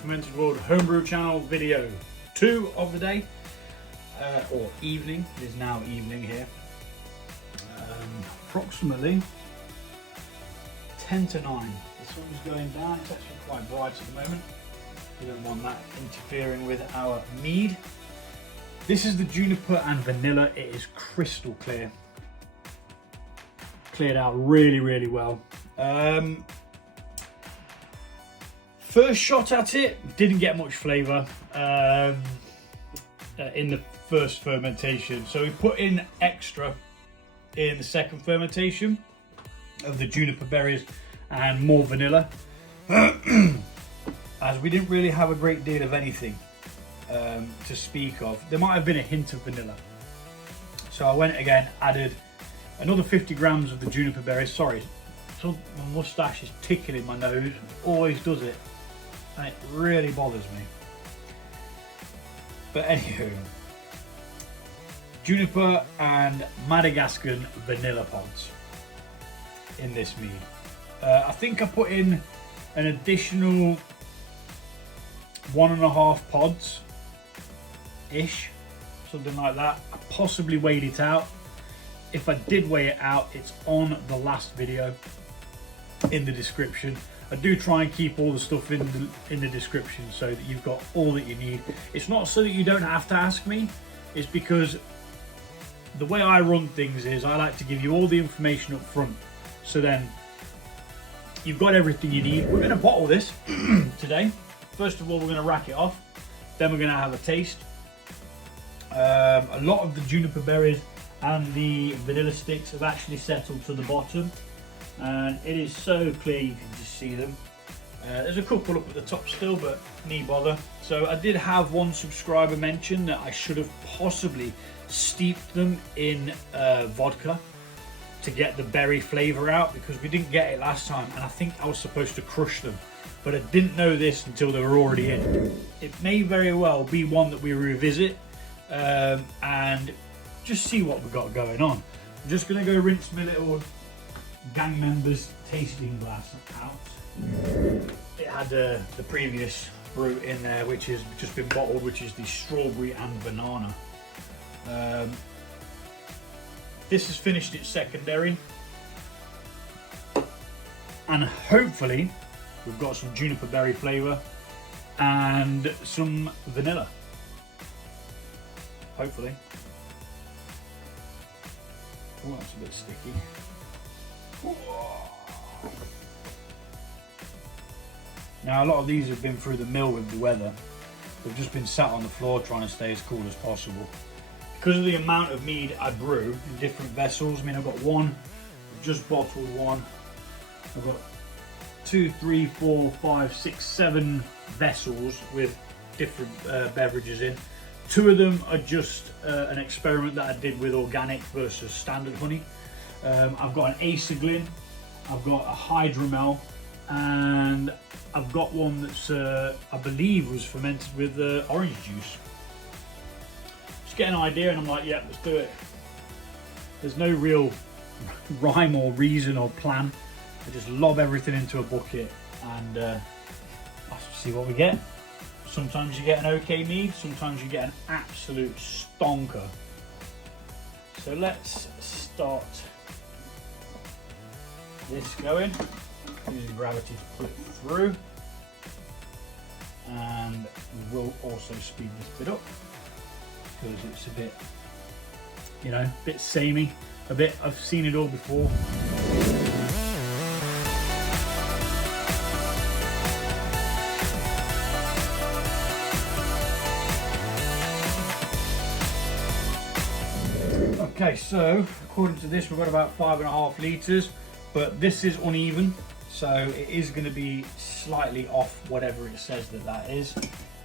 Fermented World Homebrew channel, video 2 of the day, or evening. It is now evening here. Approximately 10 to 9. The sun's going down, it's actually quite bright at the moment. We don't want that interfering with our mead. This is the juniper and vanilla. It is crystal clear. Cleared out really, really well. First shot at it, didn't get much flavour in the first fermentation. So we put in extra in the second fermentation of the juniper berries and more vanilla. As we didn't really have a great deal of anything to speak of. There might have been a hint of vanilla. So I went again, added another 50 grams of the juniper berries. Sorry, so my moustache is tickling my nose. It always does it. And it really bothers me. But anywho, juniper and Madagascan vanilla pods in this mead. I think I put in an additional 1.5 pods ish, something like that. I possibly weighed it out. If I did weigh it out, it's on the last video in the description. I do try and keep all the stuff in the description so that you've got all that you need. It's not so that you don't have to ask me, it's because the way I run things is I like to give you all the information up front, so then you've got everything you need. We're going to bottle this today. First of all, we're going to rack it off, then we're going to have a taste. A lot of the juniper berries and the vanilla sticks have actually settled to the bottom, and it is so clear you can just see them. There's a couple up at the top still, but need bother. So I did have one subscriber mention that I should have possibly steeped them in vodka to get the berry flavour out, because we didn't get it last time, and I think I was supposed to crush them, but I didn't know this until they were already in. It may very well be one that we revisit and just see what we've got going on. I'm just going to go rinse my little gang members tasting glass out. It had the previous brew in there, which has just been bottled, which is the strawberry and banana. This has finished its secondary, and hopefully we've got some juniper berry flavour and some vanilla. Hopefully. Oh, that's a bit sticky. Now a lot of these have been through the mill with the weather. They've just been sat on the floor trying to stay as cool as possible. Because of the amount of mead I brew in different vessels, I mean, I've got one, I've just bottled one, I've got 2, 3, 4, 5, 6, 7 vessels with different beverages in. 2 of them are just an experiment that I did with organic versus standard honey. I've got an metheglin, I've got a hydromel, and I've got one that's I believe was fermented with orange juice. Just get an idea and I'm like, yeah, let's do it. There's no real rhyme or reason or plan. I just lob everything into a bucket and let's see what we get. Sometimes you get an okay mead, sometimes you get an absolute stonker. So let's start this going. Using gravity to pull it through, and we will also speed this bit up because it's a bit, you know, a bit samey, a bit, I've seen it all before. Okay, so according to this, we've got about 5.5 litres, but this is uneven. So it is going to be slightly off whatever it says that is,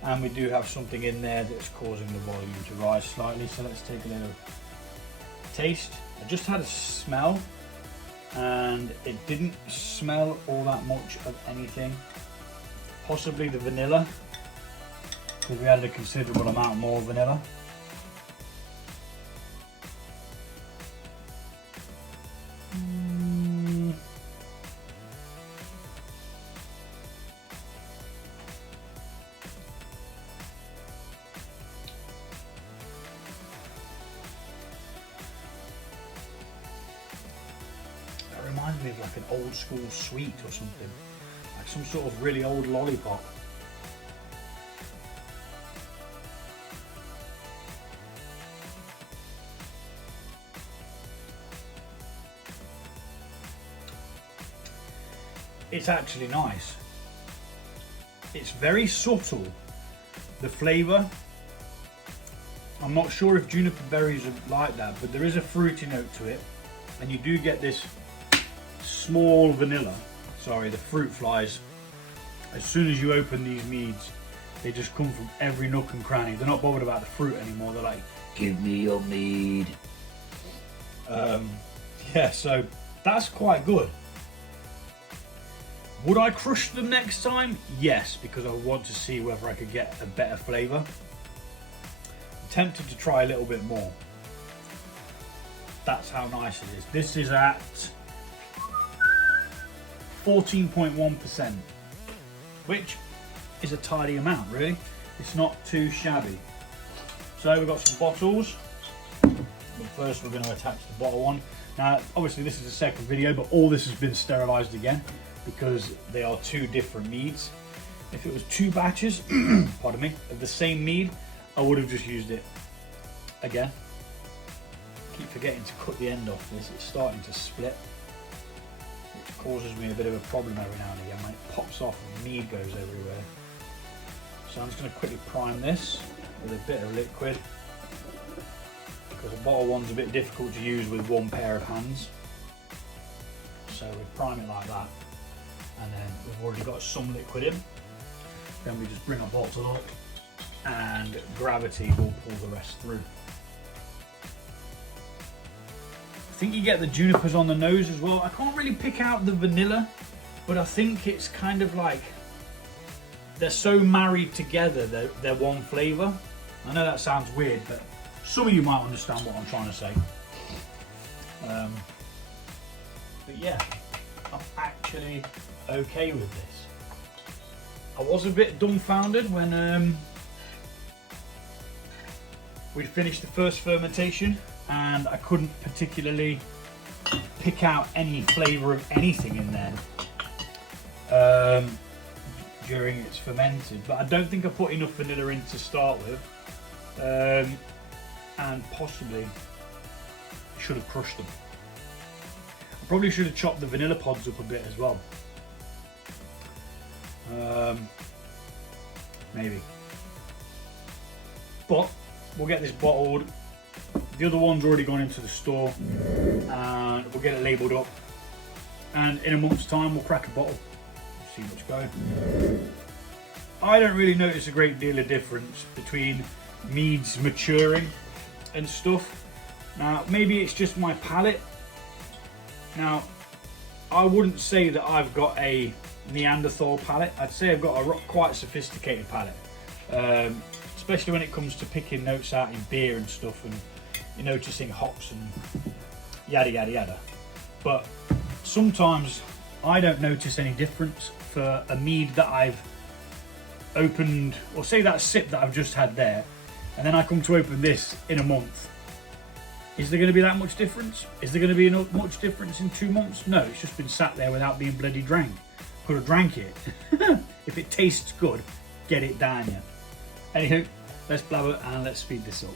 and we do have something in there that's causing the volume to rise slightly. So let's take a little taste. I just had a smell and it didn't smell all that much of anything. Possibly the vanilla, because we added a considerable amount more vanilla. me of like an old school sweet or something, like some sort of really old lollipop. It's actually nice. It's very subtle, the flavour. I'm not sure if juniper berries are like that, but there is a fruity note to it, and you do get this small vanilla. Sorry, the fruit flies. As soon as you open these meads, they just come from every nook and cranny. They're not bothered about the fruit anymore. They're like, give me your mead. Yeah, so that's quite good. Would I crush them next time? Yes, because I want to see whether I could get a better flavour. I'm tempted to try a little bit more. That's how nice it is. This is at 14.1%, which is a tidy amount, really. It's not too shabby. So we've got some bottles. But first we're going to attach the bottle one. Now, obviously this is the second video, but all this has been sterilised again, because they are two different meads. If it was two batches, pardon me, of the same mead, I would have just used it again. Keep forgetting to cut the end off this. It's starting to split, which causes me a bit of a problem every now and again when it pops off and mead goes everywhere. So I'm just going to quickly prime this with a bit of liquid, because a bottle one's a bit difficult to use with one pair of hands. So we prime it like that, and then we've already got some liquid in. Then we just bring our bottle up and gravity will pull the rest through. I think you get the junipers on the nose as well. I can't really pick out the vanilla, but I think it's kind of like they're so married together, they're one flavour. I know that sounds weird, but some of you might understand what I'm trying to say. But yeah, I'm actually okay with this. I was a bit dumbfounded when we'd finished the first fermentation and I couldn't particularly pick out any flavour of anything in there during its fermented, but I don't think I put enough vanilla in to start with, and possibly should have crushed them. I probably should have chopped the vanilla pods up a bit as well. Maybe. But we'll get this bottled. The other one's already gone into the store, and we'll get it labelled up. And in a month's time, we'll crack a bottle. See what's going. I don't really notice a great deal of difference between meads maturing and stuff. Now, maybe it's just my palate. Now, I wouldn't say that I've got a Neanderthal palate. I'd say I've got a quite sophisticated palate, especially when it comes to picking notes out in beer and stuff, and you're noticing hops and yada yada yada. But sometimes I don't notice any difference for a mead that I've opened, or say that sip that I've just had there, and then I come to open this in a month. Is there going to be that much difference? Is there going to be much difference in 2 months? No, it's just been sat there without being bloody drank. Could have drank it. If it tastes good, get it down, yeah. Anywho, let's blabber and let's speed this up.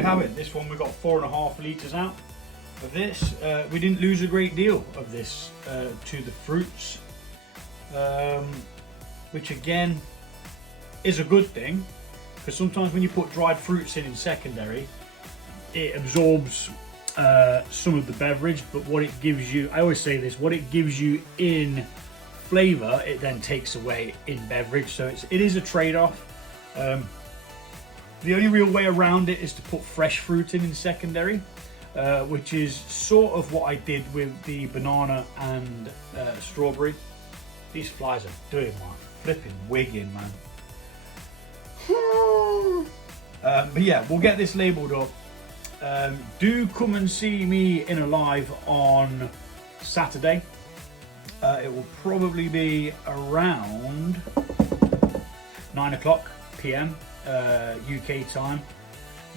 Have it. This one we got 4.5 litres out of this. We didn't lose a great deal of this to the fruits, which again is a good thing, because sometimes when you put dried fruits in secondary, it absorbs some of the beverage, but what it gives you, I always say this, what it gives you in flavour, it then takes away in beverage. So it is a trade-off. The only real way around it is to put fresh fruit in secondary, which is sort of what I did with the banana and strawberry. These flies are doing my flipping wig in, man. But yeah, we'll get this labelled up. Do come and see me in a live on Saturday. It will probably be around 9 o'clock PM UK time.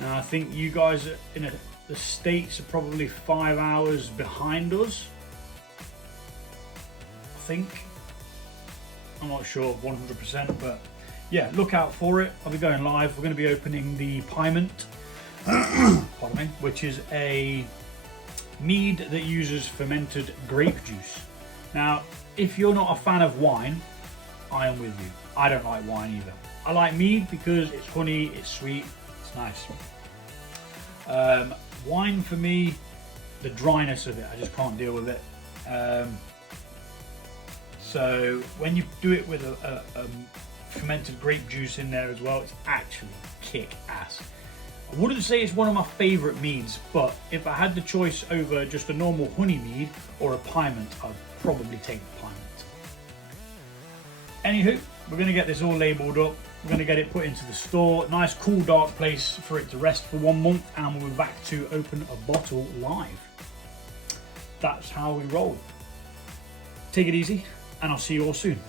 Now I think you guys in the States are probably 5 hours behind us. I think. I'm not sure 100%, but yeah, look out for it. I'll be going live. We're going to be opening the Piment, pardon me, which is a mead that uses fermented grape juice. Now, if you're not a fan of wine, I am with you. I don't like wine either. I like mead because it's honey, it's sweet, it's nice. Wine for me, the dryness of it, I just can't deal with it. So when you do it with a fermented grape juice in there as well, it's actually kick ass. I wouldn't say it's one of my favourite meads, but if I had the choice over just a normal honey mead or a Piment, I'd probably take the Piment. Anywho, we're going to get this all labelled up. We're going to get it put into the store. Nice, cool, dark place for it to rest for 1 month, and we'll be back to open a bottle live. That's how we roll. Take it easy, and I'll see you all soon.